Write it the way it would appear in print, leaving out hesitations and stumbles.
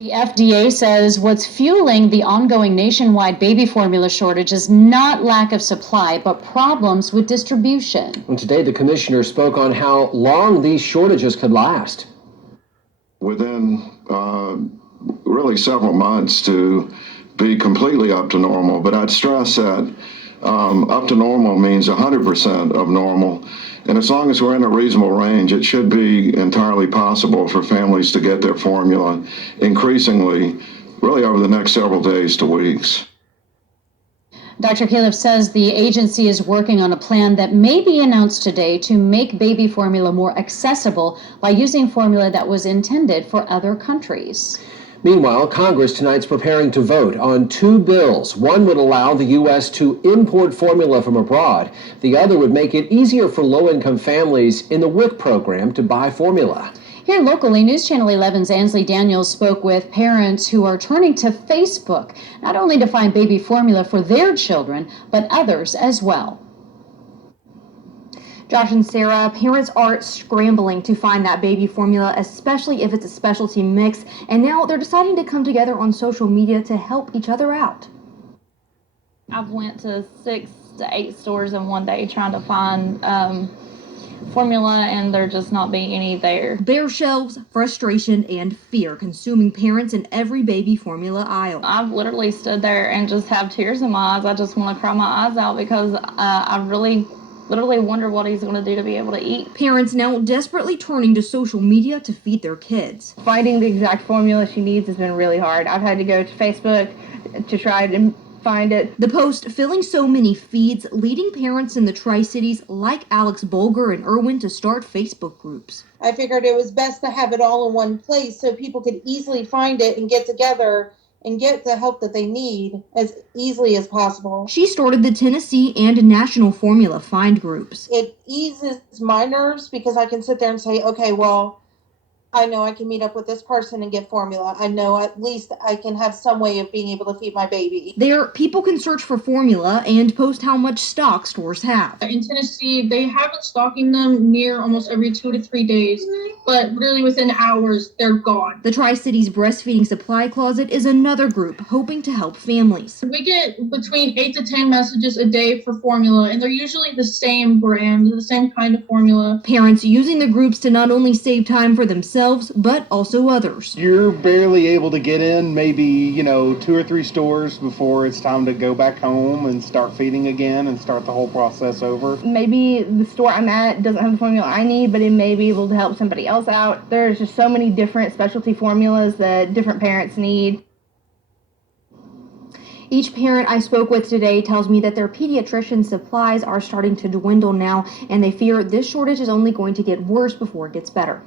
The FDA says what's fueling the ongoing nationwide baby formula shortage is not lack of supply, but problems with distribution. And today, the commissioner spoke on how long these shortages could last. Within really several months to be completely up to normal, but I'd stress that up to normal means 100% of normal. And as long as we're in a reasonable range, it should be entirely possible for families to get their formula increasingly, really over the next several days to weeks. Dr. Caleb says the agency is working on a plan that may be announced today to make baby formula more accessible by using formula that was intended for other countries. Meanwhile, Congress tonight's preparing to vote on two bills. One would allow the U.S. to import formula from abroad. The other would make it easier for low-income families in the WIC program to buy formula. Here locally, News Channel 11's Ansley Daniels spoke with parents who are turning to Facebook, not only to find baby formula for their children, but others as well. Josh and Sarah, parents are scrambling to find that baby formula, especially if it's a specialty mix, and now they're deciding to come together on social media to help each other out. I've went to 6 to 8 stores in one day trying to find formula, and there just not being any there. Bare shelves, frustration, and fear consuming parents in every baby formula aisle. I've literally stood there and just have tears in my eyes. I just want to cry my eyes out because I literally wonder what he's going to do to be able to eat. Parents now desperately turning to social media to feed their kids. Finding the exact formula she needs has been really hard. I've had to go to Facebook to try to find it. The post filling so many feeds, leading parents in the Tri-Cities like Alex Bolger and Irwin to start Facebook groups. I figured it was best to have it all in one place so people could easily find it and get together and get the help that they need as easily as possible. She started the Tennessee and National Formula Find groups. It eases my nerves because I can sit there and say, okay, well, I know I can meet up with this person and get formula. I know at least I can have some way of being able to feed my baby. There, people can search for formula and post how much stock stores have. In Tennessee, they have it stocking them near almost every 2 to 3 days, but really within hours, they're gone. The Tri-Cities Breastfeeding Supply Closet is another group hoping to help families. We get between 8 to 10 messages a day for formula, and they're usually the same brand, the same kind of formula. Parents using the groups to not only save time for themselves, but also others. You're barely able to get in maybe, 2 or 3 stores before it's time to go back home and start feeding again and start the whole process over. Maybe the store I'm at doesn't have the formula I need, but it may be able to help somebody else out. There's just so many different specialty formulas that different parents need. Each parent I spoke with today tells me that their pediatrician supplies are starting to dwindle now, and they fear this shortage is only going to get worse before it gets better.